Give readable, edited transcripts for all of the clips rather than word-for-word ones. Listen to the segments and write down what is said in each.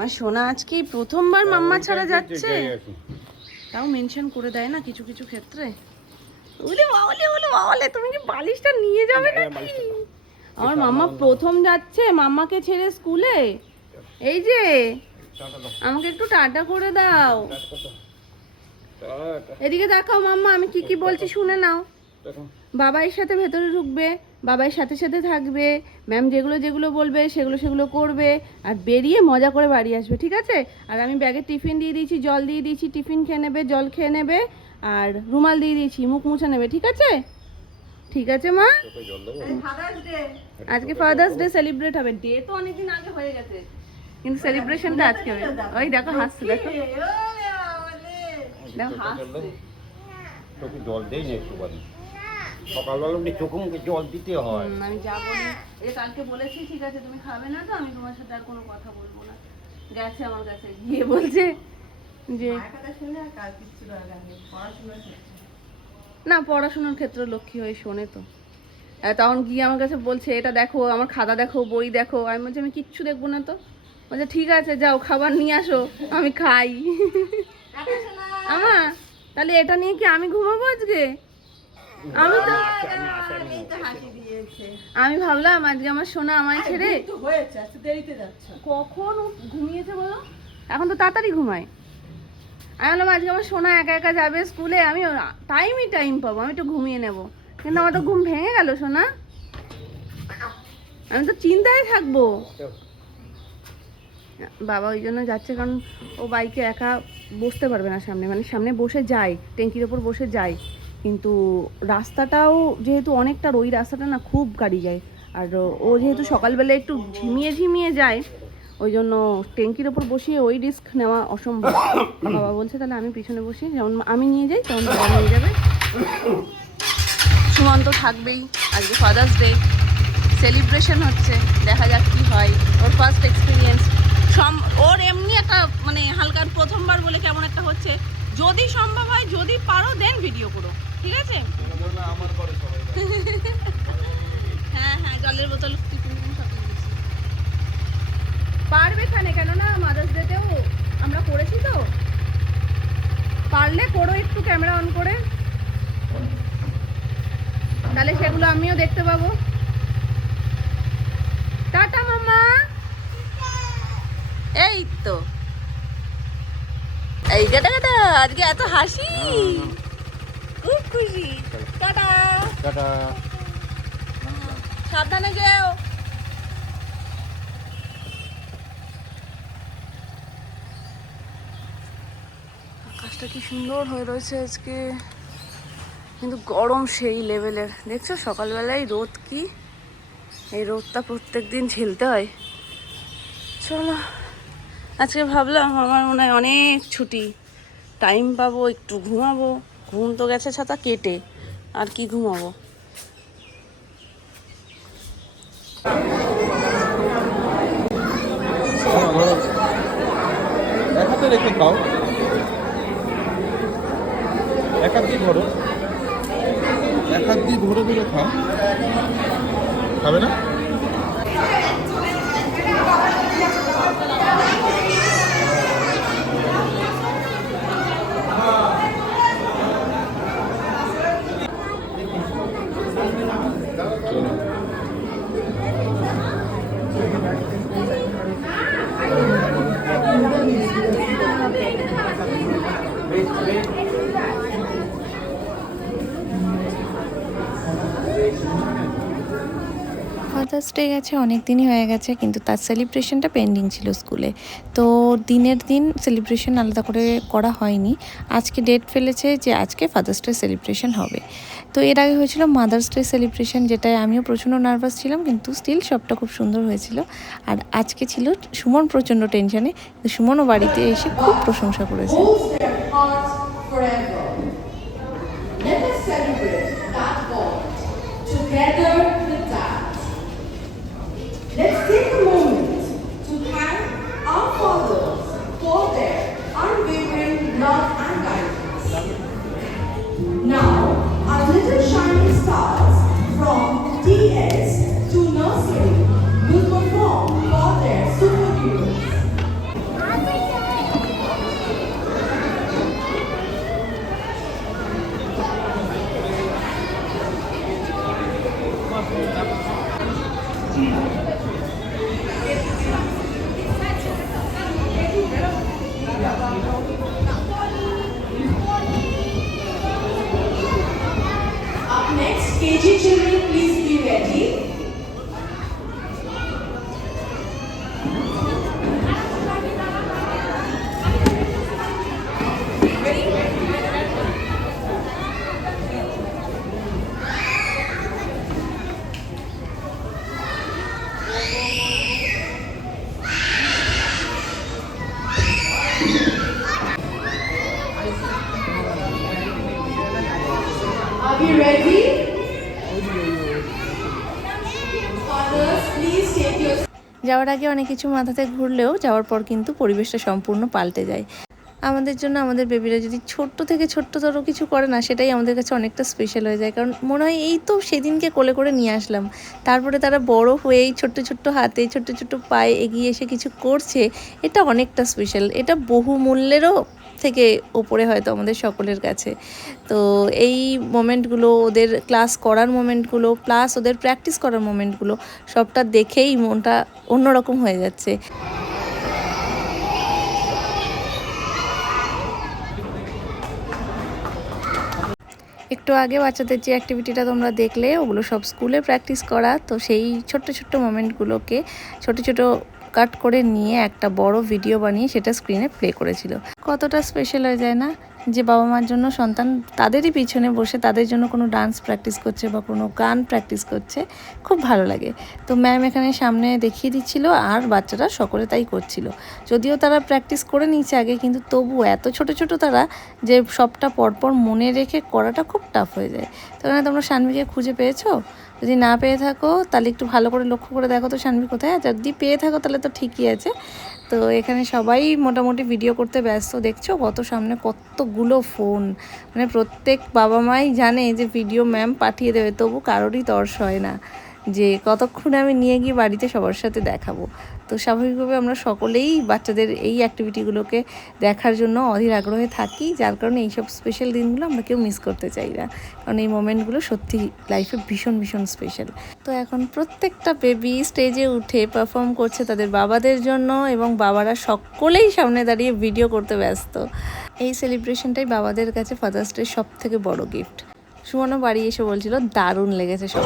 আমার সোনা আজকে প্রথমবার মাম্মা ছাড়া যাচ্ছে, তাও মেনশন করে দেয় না কিছু কিছু ক্ষেত্রে। ওলে বাওলে ওলে বাওলে, তুমি কি বালিশটা নিয়ে যাবে নাকি? আমার মাম্মা প্রথম যাচ্ছে মাম্মাকে ছেড়ে স্কুলে। এই যে আমাকে একটু টাটা করে দাও। এদিকে দেখাও মাম্মা, আমি কি কি বলছি শুনে নাও। বাবাইয়ের সাথে ভেতরে ঢুকবে, বাবাইয়ের সাথে সাথে থাকবে, ম্যাম যেগুলো যেগুলো বলবে সেগুলো সেগুলো করবে, আর বেরিয়ে মজা করে বাড়ি আসবে, ঠিক আছে? আর আমি ব্যাগে টিফিন দিয়ে দিয়েছি, জল দিয়ে দিয়েছি, টিফিন খেয়ে নেবে, জল খেয়ে নেবে, আর রুমাল দিয়ে দিয়েছি, মুখ মুছে নেবে, ঠিক আছে? ঠিক আছে মা। আজকে ফাদার্স ডে সেলিব্রেট হবে। ডে তো অনেকদিন আগে হয়ে গেছে, কিন্তু সেলিব্রেশনটা আজকে হবে। ওই দেখো হাসছে, দেখো হাসছে। তোকে জল দেই না একটু বাড়ি সকালবেলা উঠে চোখে মুখে জল দিতে হয়। আমি যা বলি এই কালকে বলেছি, ঠিক আছে তুমি খাবে না তো আমি তোমার সাথে আর কোনো কথা বলবো না। গেছে আমার কাছে গিয়ে বলছে যে না, পড়াশোনার ক্ষেত্রে লক্ষ্মী হয়ে শোনে তো। তখন গিয়ে আমার কাছে বলছে এটা দেখো, আমার খাতা দেখো, বই দেখো। আমি বলছি আমি কিচ্ছু দেখবো না তো। বলছে ঠিক আছে যাও খাবার নিয়ে আসো, আমি খাই। আমা তাহলে এটা নিয়ে কি আমি ঘুমাবো আজকে? আমি ভাবলাম আজকে আমার সোনা আমায় ছেড়ে কখন ঘুমিয়েছে বলো, এখন তো তাড়াতাড়ি ঘুমায়। আমি ভাবলাম আজকে আমার সোনা একা একা যাবে স্কুলে, আমি টাইম পাবো, আমি একটু ঘুমিয়ে নেব। কিন্তু আমার তো ঘুম ভেঙে গেল সোনা, আমি তো চিন্তায় থাকবো। বাবা ওই জন্য যাচ্ছে, কারণ ও বাইকে একা বসতে পারবে না সামনে, মানে সামনে বসে যায়, ট্যাঙ্কির ওপর বসে যায়, কিন্তু রাস্তাটাও যেহেতু অনেকটা, ওই রাস্তাটা না খুব গাড়ি যায়, আর ও যেহেতু সকালবেলা একটু ঝিমিয়ে ঝিমিয়ে যায়, ওই জন্য ট্যাঙ্কির ওপর বসিয়ে ওই রিস্ক নেওয়া অসম্ভব। বাবা বলছে তাহলে আমি পিছনে বসি, যেমন আমি নিয়ে যাই তেমন বাবা নিয়ে যাবে। সুমন্ত থাকবেই, আজকে ফাদার্স ডে সেলিব্রেশন হচ্ছে, দেখা যাক কি হয়। ওর ফার্স্ট এক্সপিরিয়েন্স, ওর এমনি একটা মানে হালকা প্রথমবার বলে কেমন একটা হচ্ছে। যদি সম্ভব হয়, যদি পারো দেন ভিডিও করো, ঠিক আছে? হ্যাঁ হ্যাঁ, জলের বোতল টিফিন সব পারবে খানে, কেননা মাদার্স ডেতেও আমরা করেছি তো। পারলে করো একটু ক্যামেরা অন করে, তাহলে সেগুলো আমিও দেখতে পাবো। টাটা মামা। এই তো এই গাটা গাটা, আজকে এত হাসি, খুব খুশি। Tata tata. সাবধানে যেও। আকাশটা কি সুন্দর হয়ে রয়েছে আজকে, কিন্তু গরম সেই লেভেলের। দেখছো সকালবেলায় রোদ, কি এই রোদটা প্রত্যেক দিন ঝেলতে হয়। চলো আজকে ভাবলাম আমার মনে হয় অনেক ছুটি, টাইম পাবো, একটু ঘুমাবো। ঘুম তো গেছে ছাতা কেটে, আর কি ঘুমাবো। এক হাতে রেখে খাও, এক হাত দিয়ে ধরো, এক হাত দিয়ে ধরে ধরে খাও, খাবে না? ফাদার্স ডে গেছে, অনেক দিনই হয়ে গেছে, কিন্তু তার সেলিব্রেশনটা পেন্ডিং ছিল স্কুলে। তো দিনের দিন সেলিব্রেশন আলাদা করে করা হয়নি। আজকে ডেট ফেলেছে যে আজকে ফাদার্স ডে সেলিব্রেশন হবে। তো এর আগে হয়েছিল মাদার্স ডে সেলিব্রেশন, যেটায় আমিও প্রচণ্ড নার্ভাস ছিলাম, কিন্তু স্টিল সবটা খুব সুন্দর হয়েছিল। আর আজকে ছিল সুমন প্রচণ্ড টেনশনে, সুমনও বাড়িতে এসে খুব প্রশংসা করেছে। Let's take a moment to thank our fathers for their unwavering love and guidance. Now, our little shining stars from TS to nursery will perform for their superheroes. KG children, please be ready. Are we ready? Fathers, please take your যাওয়ার আগে অনেক কিছু মাথাতে ঘুরলেও যাওয়ার পর কিন্তু পরিবেশটা সম্পূর্ণ পাল্টে যায়। আমাদের জন্য আমাদের বেবিরা যদি ছোট্ট থেকে ছোট্টতর কিছু করে না, সেটাই আমাদের কাছে অনেকটা স্পেশাল হয়ে যায়। কারণ মনে হয় এই তো সেদিনকে কোলে করে নিয়ে আসলাম, তারপরে তারা বড় হয়েই ছোট্ট ছোট্ট হাতে ছোট্ট ছোট্ট পায়ে এগিয়ে এসে কিছু করছে, এটা অনেকটা স্পেশাল। এটা বহু মূল্যেরও থেকে ওপরে হয়তো আমাদের সকলের কাছে। তো এই মোমেন্টগুলো, ওদের ক্লাস করার মোমেন্টগুলো প্লাস ওদের প্র্যাকটিস করার মোমেন্টগুলো, সবটা দেখেই মনটা অন্যরকম হয়ে যাচ্ছে। একটু আগে বাচ্চাদের যে অ্যাক্টিভিটিটা তোমরা দেখলে, ওগুলো সব স্কুলে প্র্যাকটিস করা। তো সেই ছোট্ট ছোট্ট মোমেন্টগুলোকে ছোট ছোট কাট করে নিয়ে একটা বড় ভিডিও বানিয়ে সেটা স্ক্রিনে প্লে করেছিল। কতটা স্পেশাল হয়ে যায় না, যে বাবা মার জন্য সন্তান তাদেরই পিছনে বসে তাদের জন্য কোনো ডান্স প্র্যাকটিস করছে বা কোনো গান প্র্যাকটিস করছে, খুব ভালো লাগে। তো ম্যাম এখানে সামনে দেখিয়ে দিচ্ছিল আর বাচ্চারা সকলে তাই করছিল। যদিও তারা প্র্যাকটিস করে নিয়েছে আগে, কিন্তু তবু এত ছোট ছোট তারা যে সবটা পরপর মনে রেখে করাটা খুব টাফ হয়ে যায়। তো এখানে তোমরা সানভিকে খুঁজে পেয়েছো? যদি না পেয়ে থাকো তাহলে একটু ভালো করে লক্ষ্য করে দেখো তো সানভি কোথায় আছে। যদি পেয়ে থাকো তাহলে তো ঠিকই আছে। তো এখানে সবাই মোটামুটি ভিডিও করতে ব্যস্ত। দেখছো কত সামনে কতগুলো ফোন, মানে প্রত্যেক বাবা মাই জানে যে ভিডিও ম্যাম পাঠিয়ে দেবে, তবু কারোরই তর্স হয় না যে কতক্ষণে আমি নিয়ে গিয়ে বাড়িতে সবার সাথে দেখাবো। তো স্বাভাবিকভাবে আমরা সকলেই বাচ্চাদের এই অ্যাক্টিভিটিগুলোকে দেখার জন্য অধীর আগ্রহে থাকি, যার কারণে এইসব স্পেশাল দিনগুলো আমরা কেউ মিস করতে চাই না। কারণ এই মোমেন্টগুলো সত্যি লাইফে ভীষণ ভীষণ স্পেশাল। তো এখন প্রত্যেকটা বেবি স্টেজে উঠে পারফর্ম করছে তাদের বাবাদের জন্য, এবং বাবারা সকলেই সামনে দাঁড়িয়ে ভিডিও করতে ব্যস্ত। এই সেলিব্রেশনটাই বাবাদের কাছে ফাদার্স ডে সব থেকে বড় গিফট। সুমনও বাড়ি এসে বলছিল দারুণ লেগেছে সব।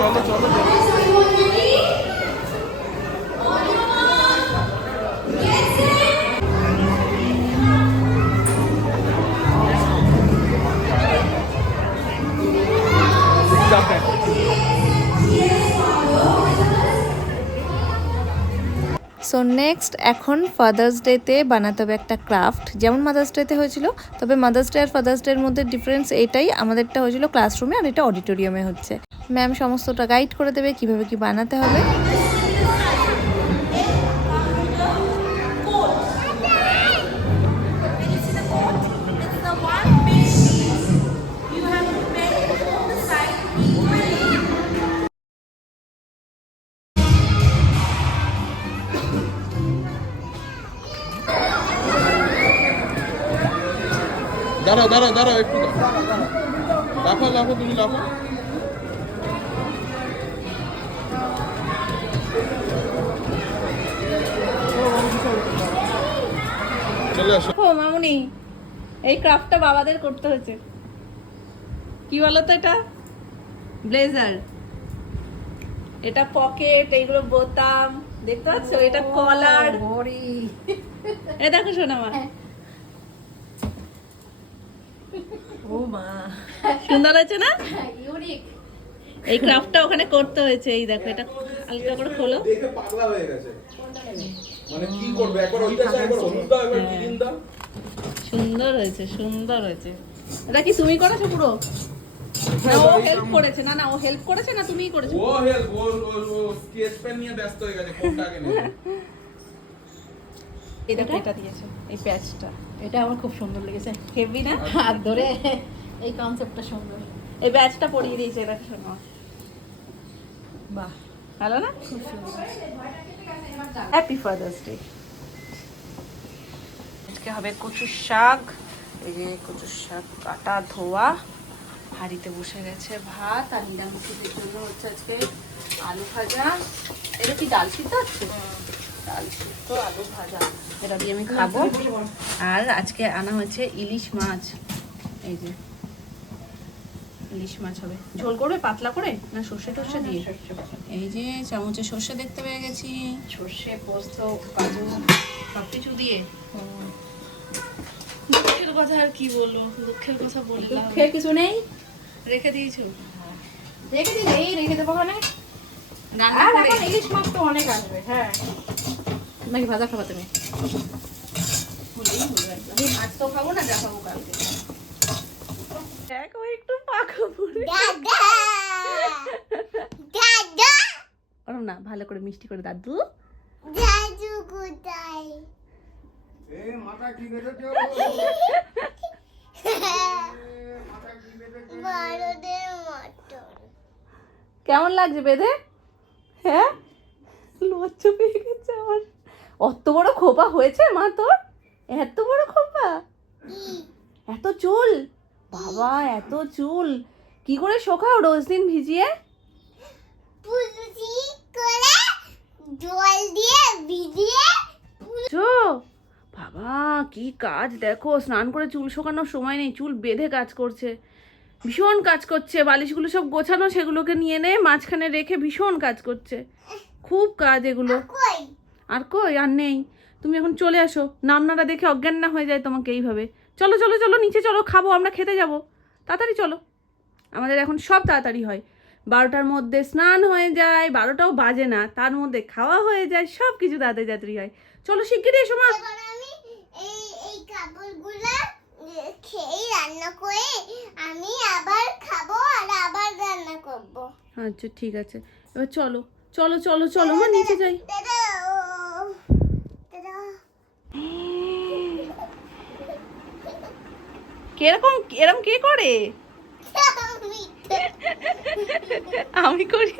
সো নেক্সট এখন ফাদার্স ডেতে বানাতে হবে একটা ক্রাফট, যেমন মাদার্স ডেতে হয়েছিল। তবে মাদার্স ডে আর ফাদার্স ডের মধ্যে ডিফারেন্স এটাই, আমাদেরটা হয়েছিল ক্লাসরুমে আর এটা অডিটোরিয়ামে হচ্ছে। ম্যাম সমস্তটা গাইড করে দেবে কীভাবে কী বানাতে হবে। দাঁড়াও দাঁড়াও দাঁড়াও, একটু লাফো লাফো, তুমি লাফো। চলে আসো। ও মামুনি, এই ক্রাফটটা বাবাদের করতে হয়েছে। কি বলো তো, এটা ব্লেজার, এটা পকেট, এইগুলো বোতাম, দেখতে পাচ্ছ? এটা কলার, এ দেখো শোনা মা, ও মা সুন্দর আছে না? এই ক্রাফটটা ওখানে করতে হয়েছে। এই দেখো, এটা হালকা করে খোলো। দেখে পাগলা হয়ে গেছে, মানে কি করবে, একবার ওইটা চাই, একবার হলুদ দাও, একবার গ্রিন দাও। সুন্দর হয়েছে, সুন্দর হয়েছে। এটা কি তুমি করেছো পুরো? না ও হেল্প করেছে? না না ও হেল্প করেছে না তুমিই করেছো? ও হেল্প, ও স্কেচ পেন নিয়ে ব্যস্ত হয়ে গেছে, কোনটা আগে নেবে। এই দেখো এটা দিয়েছো, এই প্যাচটা, এটা আমার খুব সুন্দর লেগেছে। হেভি না? হাত ধরে এই কনসেপ্টটা সুন্দর। এই ব্যাচটা পরিয়ে দিয়েছে, এটা শোনো, বাহ, ভালো না? খুব সুন্দর। Happy father's day. আজকে হবে কচুর শাক। এই যে কচুর শাক কাটা ধোয়া, হাঁড়িতে বসে গেছে ভাত, আর নিরামিষের জন্য হচ্ছে আজকে আলু ভাজা। এটা কি ডাল সিদ্ধ হচ্ছে? ডাল সিদ্ধ আলু ভাজা, এটা দিয়ে আমি খাবো। আর আজকে আনা হয়েছে ইলিশ মাছ, এই যে ইলিশ মাছ হবে। ঝোল করবে পাতলা করে না সর্ষে টর্ষে দিয়ে? এই যে চামচে সর্ষে দেখতে পেয়ে গেছি, সর্ষে পোস্ত কাজু সব কিছু দিয়ে। দুঃখের কথা আর কি বলবো, দুঃখের কথা বললাম। দুঃখের কিছু নেই, রেখে দিয়েছো? রেখে দিন, এই রেখে দেবো ওখানে। রান্না আর করে? এখন ইলিশ মাছ তো অনেক আসবে। হ্যাঁ, নাকি ভাজা খাবা তুমি? বলেই হলো একদম। এই মাছ তো খাবো না, যা খাবো কালকে। দেখো একটু পাখা পড়ে। ওরম না, ভালো করে মিষ্টি করে দাদু। কেমন লাগছে বেঁধে? হ্যাঁ, লজ্জা পেয়ে গেছে আমার। অত বড় খোপা হয়েছে মা তোর? এত বড় খোপা, এত চুল, বাবা এত চুল কি করে শোকাও রোজ দিন ভিজিয়ে? জল দিয়ে ভিজিয়ে চো বাবা কি কাজ দেখো, স্নান করে চুল শোকানোর সময় নেই, চুল বেঁধে কাজ করছে, ভীষণ কাজ করছে। বালিশগুলো সব গোছানো, সেগুলোকে নিয়ে নে মাঝখানে রেখে ভীষণ কাজ করছে, খুব কাজ এগুলো। কই আর কই আর নেই, তুমি এখন চলে আসো, নামনারা দেখে অজ্ঞান না হয়ে যায় তোমাকে এইভাবে। চলো চলো চলো নিচে চলো, খাবো, আমরা খেতে যাব, তাড়াতাড়ি চলো। আমাদের এখন সব তাড়াতাড়ি হয়, 12টার মধ্যে স্নান হয়ে যায়, 12টাও বাজে না, তার মধ্যে খাওয়া হয়ে যায়, সব কিছু তাড়াতাড়ি তাড়াতাড়ি হয়। চলো শিগগিরই এসো মা। এবার আমি এই কাপড়গুলো খেয়ে রান্না করে আমি আবার খাবো আর আবার রান্না করব। আচ্ছা ঠিক আছে, এবার চলো চলো চলো চলো মা নিচে যাই। দাদা দাদা কিরকম এরম কে করে? আমি আমি করি।